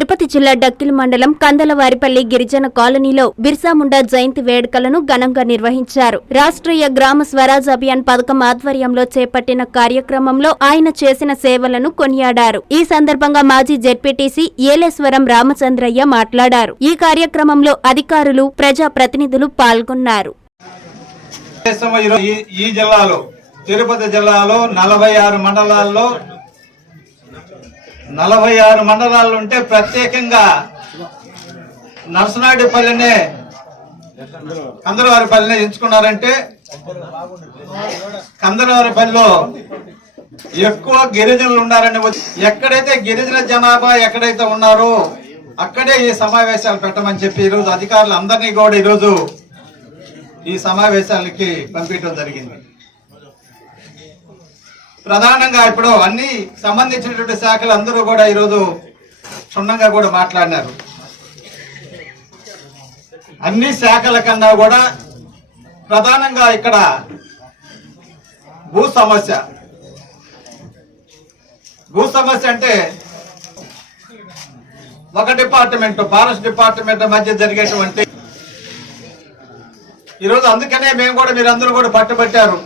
తిరుపతి జిల్లా డక్కిల్ మండలం కందలవారిపల్లి గిరిజన కాలనీలో బిర్సాముండా జయంతి వేడుకలను ఘనంగా నిర్వహించారు. రాష్ట్రీయ గ్రామ స్వరాజ్ అభియాన్ పథకం ఆధ్వర్యంలో చేపట్టిన కార్యక్రమంలో ఆయన చేసిన సేవలను కొనియాడారు. ఈ సందర్భంగా మాజీ జెడ్పీటీసీ ఏలేశ్వరం రామచంద్రయ్య మాట్లాడారు. ఈ కార్యక్రమంలో అధికారులు ప్రజా ప్రతినిధులు పాల్గొన్నారు ఈ జిల్లాలో తిరుపతి జిల్లాలో నలభై ఆరు మండలాల్లో నలభై ఆరు మండలాలు ఉంటే ప్రత్యేకంగా నర్సనాడిపల్లినే కందరవారిపల్లినే ఎంచుకున్నారంటే కందరవారిపల్లిలో ఎక్కువ గిరిజనులు ఉన్నారని ఎక్కడైతే గిరిజన జనాభా ఎక్కడైతే ఉన్నారో అక్కడే ఈ సమావేశాలు పెట్టమని చెప్పి ఈరోజు అధికారులు అందరినీ కూడా ఈరోజు ఈ సమావేశాలకి పంపించడం జరిగింది. ప్రధానంగా ఇప్పుడు అన్ని సంబంధించినటువంటి శాఖలు అందరూ కూడా ఈరోజు క్షుణ్ణంగా కూడా మాట్లాడినారు. అన్ని శాఖల కన్నా కూడా ప్రధానంగా ఇక్కడ భూ సమస్య. భూ సమస్య అంటే ఒక డిపార్ట్మెంట్ ఫారెస్ట్ డిపార్ట్మెంట్ మధ్య జరిగేటువంటి ఈరోజు అందుకనే మేము కూడా మీరు అందరూ కూడా పట్టుబట్టారు.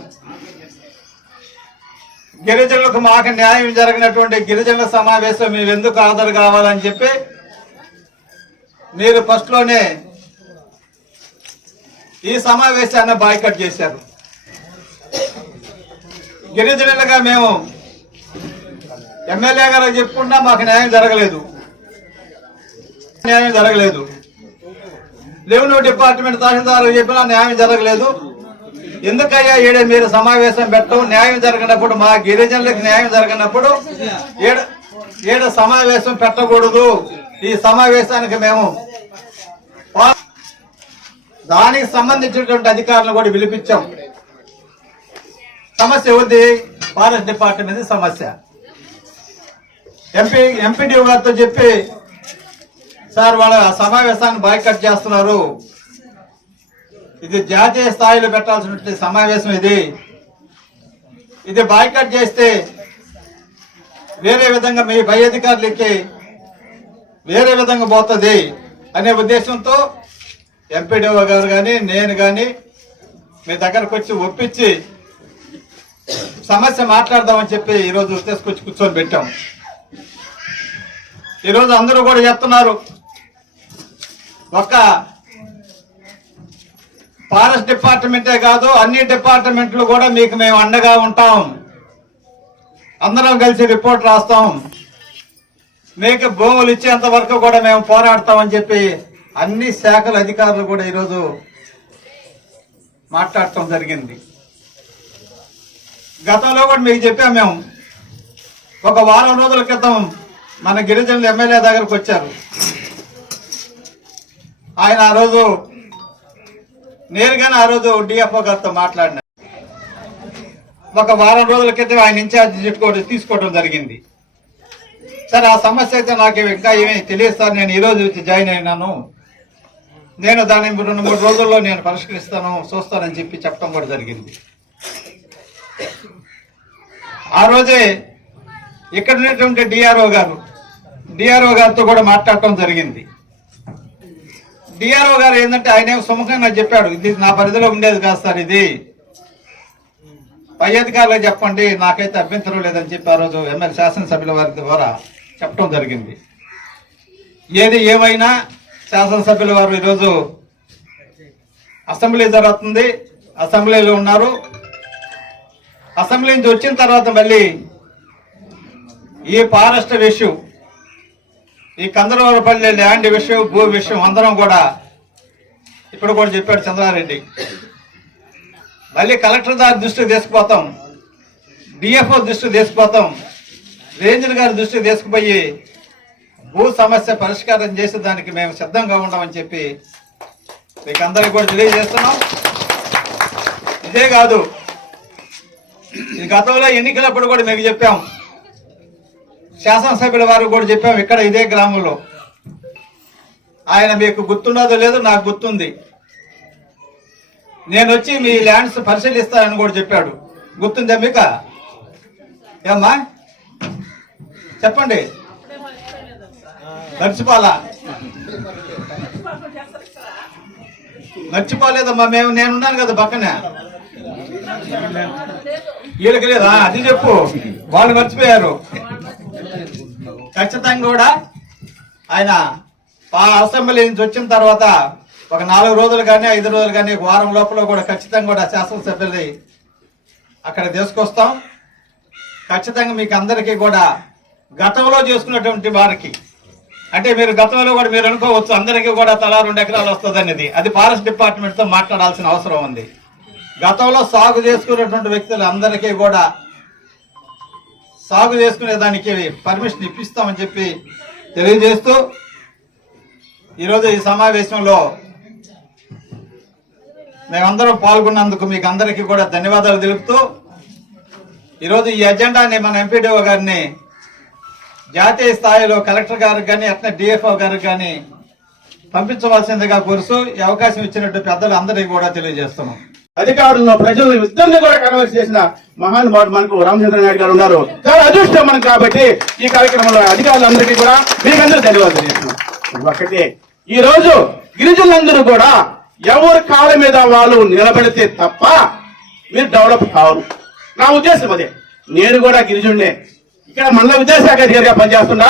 గిరిజనులకు మాకు న్యాయం జరిగినటువంటి గిరిజనుల సమావేశం మేము ఎందుకు హాజరు కావాలని చెప్పి మీరు ఫస్ట్లోనే ఈ సమావేశాన్ని బాయ్కట్ చేశారు. గిరిజనులుగా మేము ఎమ్మెల్యే గారు చెప్పుకుంటా మాకు న్యాయం జరగలేదు. న్యాయం జరగలేదు. రెవెన్యూ డిపార్ట్మెంట్ తహసీల్దారు చెప్పినా న్యాయం జరగలేదు. ఎందుకయ్యా ఈడ మీరు సమావేశం పెట్టడం? న్యాయం జరిగినప్పుడు మా గిరిజనులకు న్యాయం జరిగినప్పుడు ఈడ ఈడ సమావేశం పెట్టకూడదు. ఈ సమావేశానికి మేము దానికి సంబంధించినటువంటి అధికారులను కూడా పిలిపించాం. సమస్య ఉంది. ఫారెస్ట్ డిపార్ట్మెంట్ సమస్య. ఎంపీ ఎంపీడీ గారితో చెప్పి సార్ వాళ్ళ సమావేశాన్ని బాయ్కట్ చేస్తున్నారు. ఇది జాతీయ స్థాయిలో పెట్టాల్సిన సమావేశం ఇది. ఇది బాయ్కట్ చేస్తే వేరే విధంగా మీ పై అధికారులకి వేరే విధంగా పోతుంది అనే ఉద్దేశంతో ఎంపీడీఓ గారు కానీ నేను కానీ మీ దగ్గరకు వచ్చి ఒప్పించి సమస్య మాట్లాడదామని చెప్పి ఈరోజు తీసుకొచ్చి కూర్చొని పెట్టాం. ఈరోజు అందరూ కూడా చెప్తున్నారు. ఒక ఫారెస్ట్ డిపార్ట్మెంటే కాదు అన్ని డిపార్ట్మెంట్లు కూడా మీకు మేము అండగా ఉంటాం. అందరం కలిసి రిపోర్ట్ రాస్తాం. మీకు భూములు ఇచ్చేంత వరకు కూడా మేము పోరాడతామని చెప్పి అన్ని శాఖల అధికారులు కూడా ఈరోజు మాట్లాడటం జరిగింది. గతంలో కూడా మీకు చెప్పాం మేము. ఒక వారం రోజుల క్రితం మన గిరిజనులు ఎమ్మెల్యే దగ్గరకు వచ్చారు. ఆయన ఆ రోజు నేరుగానే ఆ రోజు డిఎఫ్ఓ గారితో మాట్లాడిన. ఒక వారం రోజుల క్రితం ఆయన ఇన్ఛార్జ్ చుట్టుకోవడం తీసుకోవడం జరిగింది. సరే ఆ సమస్య అయితే నాకు ఇంకా ఏమీ తెలియదు సార్. నేను ఈ రోజు వచ్చి జాయిన్ అయినాను. నేను దాన్ని రెండు మూడు రోజుల్లో నేను పరిష్కరిస్తాను చూస్తానని చెప్పి చెప్పడం కూడా జరిగింది. ఆ రోజే ఇక్కడ ఉన్నటువంటి డిఆర్ఓ గారు డిఆర్ఓ గారితో కూడా మాట్లాడటం జరిగింది. డిఆర్ఓ గారు ఏంటంటే ఆయన సుముఖంగా చెప్పాడు ఇది నా పరిధిలో ఉండేది కాదు సార్ ఇది. పై అధికారులకు చెప్పండి నాకైతే అభ్యంతరం లేదని చెప్పి ఆ రోజు ఎమ్మెల్యే శాసనసభ్యుల వారి ద్వారా చెప్పడం జరిగింది. ఏది ఏమైనా శాసనసభ్యుల వారు ఈరోజు అసెంబ్లీ జరుగుతుంది అసెంబ్లీలో ఉన్నారు. అసెంబ్లీ నుంచి వచ్చిన తర్వాత మళ్ళీ ఈ ఫారెస్ట్ ఇష్యూ ఈ కందరవరపల్లి ల్యాండ్ విషయం భూ విషయం అందరం కూడా ఇప్పుడు కూడా చెప్పాడు చంద్రారెడ్డి. మళ్ళీ కలెక్టర్ గారి దృష్టికి తీసుకుపోతాం డిఎఫ్ఓ దృష్టికి తీసుకుపోతాం రేంజర్ గారి దృష్టికి తీసుకుపోయి భూ సమస్య పరిష్కారం చేసే దానికి మేము సిద్ధంగా ఉన్నామని చెప్పి మీకు అందరికి కూడా తెలియజేస్తున్నాం. ఇదే కాదు ఇది గతంలో ఎన్నికలప్పుడు కూడా మీకు చెప్పాం శాసనసభ్యుల వారు కూడా చెప్పాం ఇక్కడ ఇదే గ్రామంలో. ఆయన మీకు గుర్తున్నదో లేదో నాకు గుర్తుంది. నేను వచ్చి మీ ల్యాండ్స్ పరిశీలిస్తానని కూడా చెప్పాడు. గుర్తుందా మీక? ఏమ్మా? చెప్పండి. మర్చిపోలా? మర్చిపోలేదమ్మా మేము నేనున్నాను కదా పక్కనే. వీళ్ళకి లేదా? అది చెప్పు. వాళ్ళు మర్చిపోయారు. ఖచ్చితంగా కూడా ఆయన ఆ అసెంబ్లీ నుంచి వచ్చిన తర్వాత ఒక నాలుగు రోజులు కానీ ఐదు రోజులు కానీ ఒక వారం లోపల కూడా ఖచ్చితంగా కూడా శాసనసభ్యుల్ని అక్కడ తీసుకొస్తాం. ఖచ్చితంగా మీకు అందరికీ కూడా గతంలో చేసుకున్నటువంటి వారికి అంటే మీరు గతంలో కూడా మీరు అనుకోవచ్చు అందరికీ కూడా తలా రెండు ఎకరాలు వస్తుంది అనేది అది ఫారెస్ట్ డిపార్ట్మెంట్తో మాట్లాడాల్సిన అవసరం ఉంది. గతంలో సాగు చేసుకున్నటువంటి వ్యక్తులు అందరికీ కూడా సాగు చేసుకునే దానికి పర్మిషన్ ఇప్పిస్తామని చెప్పి తెలియజేస్తూ ఈరోజు ఈ సమావేశంలో మేమందరం పాల్గొన్నందుకు మీకు అందరికీ కూడా ధన్యవాదాలు తెలుపుతూ ఈరోజు ఈ ఎజెండాని మన ఎంపీడీఓ గారిని జాతీయ స్థాయిలో కలెక్టర్ గారికి కానీ అట్లా డిఎఫ్ఓ గారికి కానీ పంపించవలసిందిగా కోరుతూ ఈ అవకాశం ఇచ్చినట్టు పెద్దలు అందరికీ కూడా తెలియజేస్తున్నాం. అధికారులను ప్రజలను ఇద్దరిని కూడా కన్వర్స్ చేసిన మహానుభావుడు మనకు రామచంద్ర నాయుడు గారు ఉన్నారు. చాలా అదృష్టం మనకు కాబట్టి ఈ కార్యక్రమంలో అధికారులందరికీ కూడా మీకందరూ ధన్యవాదాలు చేస్తున్నాం ఒకటి ఈ రోజు గిరిజనులందరూ కూడా ఎవరి కాళ్ళ మీద వాళ్ళు నిలబడితే తప్ప మీరు డెవలప్ కావరు నా ఉద్దేశం అదే. నేను కూడా గిరిజుడినే ఇక్కడ మండల విద్యాశాఖ అధికారిగా పనిచేస్తున్నా.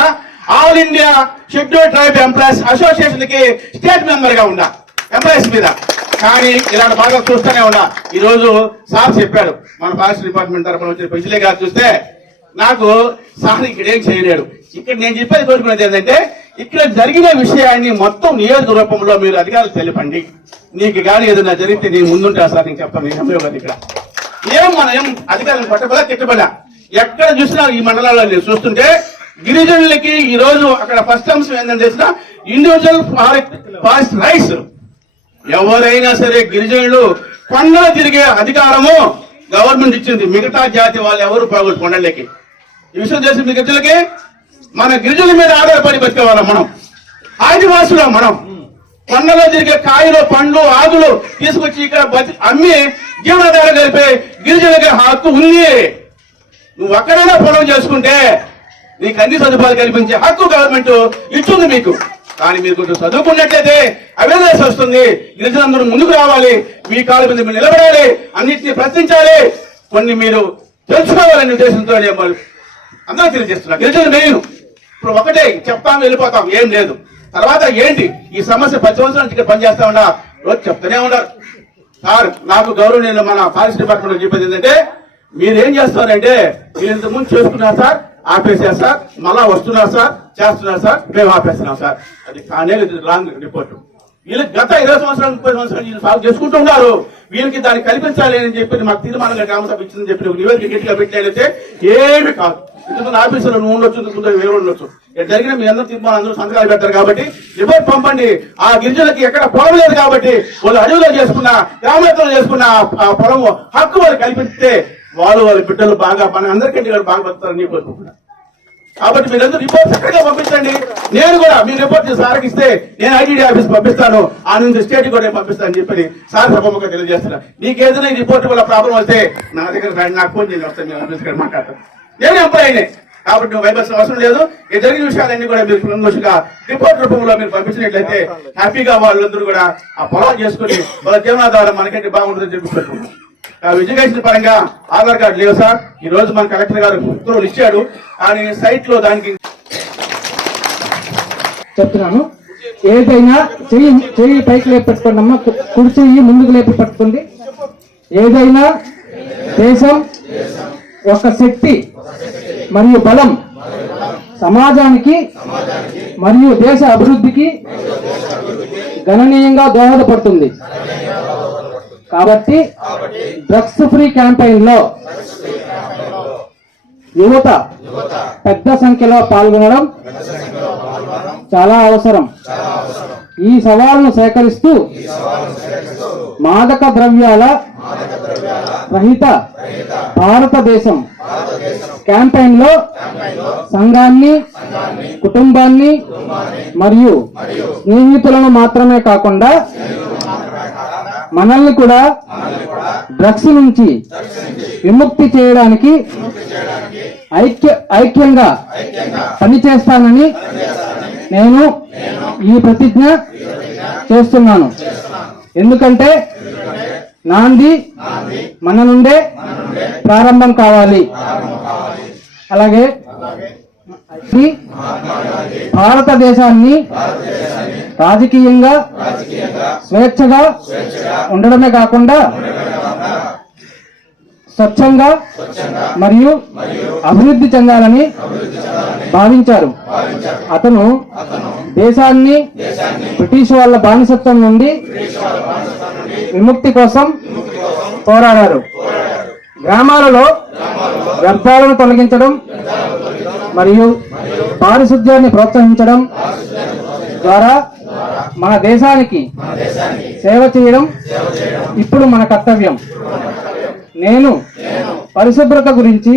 All India schedule tribe employees అసోసియేషన్కి state మెంబర్గా ఉన్నా. ఎంప్లాయీస్ మీద. కానీ ఇలాంటి బాగా చూస్తూనే ఉన్నా. ఈ రోజు సార్ చెప్పాడు మన ఫారెస్ట్ డిపార్ట్మెంట్ తరఫున వచ్చిన పెంచలే గారు చూస్తే నాకు సార్ ఇక్కడ ఏం చేయలేడు. ఇక్కడ నేను చెప్పేది కోరుకునేది ఏంటంటే ఇక్కడ జరిగిన విషయాన్ని మొత్తం నియోజకవర్గంలో మీరు అధికారులు తెలిపండి. నీకు కానీ ఏదైనా జరిగితే నేను ముందుంటా సార్ నేను చెప్తాను నేను ఎంఏ ఇక్కడ. ఏం మనం ఏం అధికారులను పట్టబడా తిట్టబడా ఎక్కడ చూసినా ఈ మండలాల్లో నేను చూస్తుంటే గిరిజనులకి ఈ రోజు అక్కడ ఫస్ట్ అంశం ఏంటంటే ఇండివిజువల్ ఫారెస్ట్ ఫారెస్ట్ రైట్స్ ఎవరైనా సరే గిరిజనులు కొండలు తిరిగే అధికారము గవర్నమెంట్ ఇచ్చింది. మిగతా జాతి వాళ్ళు ఎవరు పోగొట్టు కొండలకి ఈ విషయం చేసి మీ గిరిజనులకి మన గిరిజనుల మీద ఆధారపడి బతికే వాళ్ళం మనం. ఆదివాసులం మనం. కొండలో తిరిగే కాయలు పండ్లు ఆకులు తీసుకొచ్చి ఇక్కడ బతి- అమ్మి జీవనాధారం కలిపే గిరిజనులకి హక్కు ఉంది. నువ్వు ఒక్కడైనా పొలం చేసుకుంటే నీకు అన్ని సదుపాయాలు కల్పించే హక్కు గవర్నమెంట్ ఇచ్చింది మీకు. కానీ మీరు కొంచెం చదువుకున్నట్లయితే అవేర్నెస్ వస్తుంది. గిరిజనందరూ ముందుకు రావాలి. మీ కాళ్ళ మీద మీరు నిలబడాలి. అన్నింటినీ ప్రశ్నించాలి. కొన్ని మీరు తెలుసుకోవాలనే ఉద్దేశంతో అందరూ తెలియజేస్తున్నారు గిరిజన మెయిన్. ఇప్పుడు ఒకటే చెప్తాం వెళ్ళిపోతాం. ఏం లేదు. తర్వాత ఏంటి? ఈ సమస్య పది సంవత్సరాల నుంచి ఇక్కడ పనిచేస్తా ఉన్నా రోజు చెప్తూనే ఉన్నారు. సార్ నాకు గౌరవనీయులు మన ఫారెస్ట్ డిపార్ట్మెంట్ చెప్పేది ఏంటంటే మీరు ఏం చేస్తారంటే మీరు ఇంతకుముందు ముందు చేసుకున్నారు సార్ ఆపేసారు సార్ మళ్ళా వస్తున్నారు సార్ చేస్తున్నారు సార్ మేము ఆపేస్తున్నాం సార్. అది కానే రాంగ్ రిపోర్ట్ వీళ్ళకి గత ఇరవై సంవత్సరాలు ముప్పై సంవత్సరాలు వీళ్ళు సాగు చేసుకుంటూ ఉన్నారు. వీళ్ళకి దాన్ని కల్పించాలి అని చెప్పి మాకు తీర్మానంగా గ్రామ సభ ఇచ్చిందని చెప్పి నివేదిక గట్టిగా పెట్టారైతే ఏమి కాదు. ఇంతకుముందు ఆఫీసులో నువ్వు ఉండొచ్చు ఇంతకుముందు వేరు ఉండొచ్చు. ఇక్కడ జరిగిన మీ అందరూ తీర్మానం అందరూ సంతకాలు పెట్టారు కాబట్టి రిపోర్ట్ పంపండి. ఆ గిరిజనులకి ఎక్కడ పొలం లేదు కాబట్టి వాళ్ళు అడవిలో చేసుకున్న గ్రామేతలో చేసుకున్న ఆ- పొలం పొలము హక్కు వాళ్ళు కల్పిస్తే వాళ్ళు వాళ్ళ బిడ్డలు బాగా మన అందరికంటే వాళ్ళు బాగా బతుకుతారని కోరుకుంటున్నారు కాబట్టి మీరందరూ రిపోర్ట్ చక్కగా పంపించండి. నేను కూడా మీ రిపోర్ట్ సార్కి ఇస్తే నేను ఐటీడీ ఆఫీస్ పంపిస్తాను. ఆ నుంచి స్టేట్ కూడా పంపిస్తాను అని చెప్పి సార్ సభముఖంగా తెలియజేస్తున్నా. నీకు ఏదైనా ఈ రిపోర్ట్ వల్ల ప్రాబ్లం వస్తే నా దగ్గర రండి, నాకు ఫోన్ చేసి వస్తాను నేను ఆఫీస్ మాట్లాడతాను. నేను ఎంప్లాయీనే కాబట్టి నువ్వు భయపడాల్సిన అవసరం లేదు. ఈ జరిగిన విషయాలన్నీ కూడా మీరు సంతోషంగా రిపోర్ట్ రూపంలో మీరు పంపించినట్లయితే హ్యాపీగా వాళ్ళందరూ కూడా ఆ పొలం చేసుకుని వాళ్ళ జీవనాధారం మనకంటే బాగుంటుందని చెప్పి ఎడ్యుకేషన్ పరంగా ఆధార్ కార్డు లేవు సార్. ఈ రోజు మన కలెక్టర్ గారు ఉత్తర్వులు ఇచ్చాడు. ఆయన సైట్లో దానికి చెప్తున్నాను. ఏదైనా చెయ్యి చెయ్యి పైకి లేపి పెట్టుకోండి అమ్మ కుర్చీ కుడి చెయ్యి ముందుకు లేపి పట్టుకోండి. ఏదైనా దేశం ఒక శక్తి మరియు బలం సమాజానికి మరియు దేశ అభివృద్ధికి గణనీయంగా దోహదపడుతుంది. కాబట్టి డ్రగ్స్ ఫ్రీ క్యాంపెయిన్లో యువత పెద్ద సంఖ్యలో పాల్గొనడం చాలా అవసరం. ఈ సవాలును సేకరిస్తూ మాదక ద్రవ్యాల రహిత భారతదేశం క్యాంపెయిన్లో సంఘాన్ని కుటుంబాన్ని మరియు స్నేహితులను మాత్రమే కాకుండా మనల్ని కూడా డ్రగ్స్ నుంచి విముక్తి చేయడానికి ఐక్య ఐక్యంగా పనిచేస్తానని నేను ఈ ప్రతిజ్ఞ చేస్తున్నాను. ఎందుకంటే నాంది మన నుండే ప్రారంభం కావాలి. అలాగే భారతదేశాన్ని రాజకీయంగా స్వేచ్ఛగా ఉండడమే కాకుండా స్వచ్ఛంగా మరియు అభివృద్ధి చెందాలని భావించారు. అతను దేశాన్ని బ్రిటిష్ వాళ్ళ బానిసత్వం నుండి విముక్తి కోసం పోరాడారు. గ్రామాలలో వ్యర్థాలను తొలగించడం మరియు పారిశుద్ధ్యాన్ని ప్రోత్సహించడం ద్వారా మన దేశానికి సేవ చేయడం ఇప్పుడు మన కర్తవ్యం. నేను పరిశుభ్రత గురించి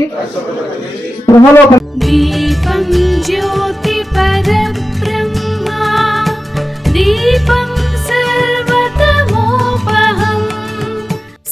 స్పృహలో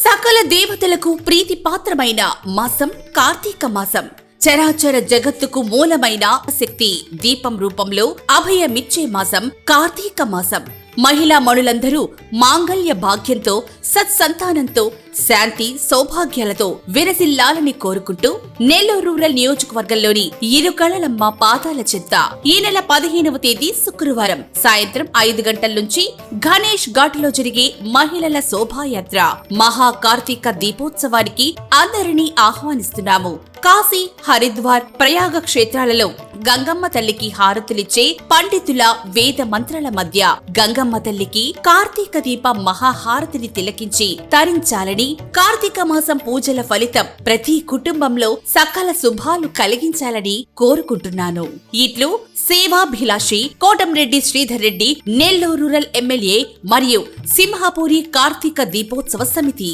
సకల దేవతలకు ప్రీతి పాత్రమైన మాసం కార్తీక మాసం. చరాచర జగత్తుకు మూలమైన శక్తి దీపం రూపంలో అభయమిచ్చే మాసం కార్తీక మాసం. మహిళా మణులందరూ మాంగళ్య భాగ్యంతో సత్సంతానంతో శాంతి సౌభాగ్యాలతో విరసిల్లాలని కోరుకుంటూ నెల్లూరు రూరల్ నియోజకవర్గంలోని ఇరుకళలమ్మ పాదాల చెత్త ఈ నెల పదిహేనవ తేదీ శుక్రవారం సాయంత్రం ఐదు గంటల నుంచి గణేష్ ఘాట్లో జరిగే మహిళల శోభాయాత్ర మహా కార్తీక దీపోత్సవానికి అందరినీ ఆహ్వానిస్తున్నాము. కాశీ హరిద్వార్ ప్రయాగ క్షేత్రాలలో గంగమ్మ తల్లికి హారతులిచ్చే పండితుల వేద మంత్రాల మధ్య గంగమ్మ తల్లికి కార్తీక దీప మహాహారతిని తిలకించి తరించాలని కార్తీక మాసం పూజల ఫలితం ప్రతి కుటుంబంలో సకల శుభాలు కలిగించాలని కోరుకుంటున్నాను. ఇట్లు సేవాభిలాషి కోటంరెడ్డి శ్రీధర్ రెడ్డి నెల్లూరు రూరల్ ఎమ్మెల్యే మరియు సింహాపూరి కార్తీక దీపోత్సవ సమితి.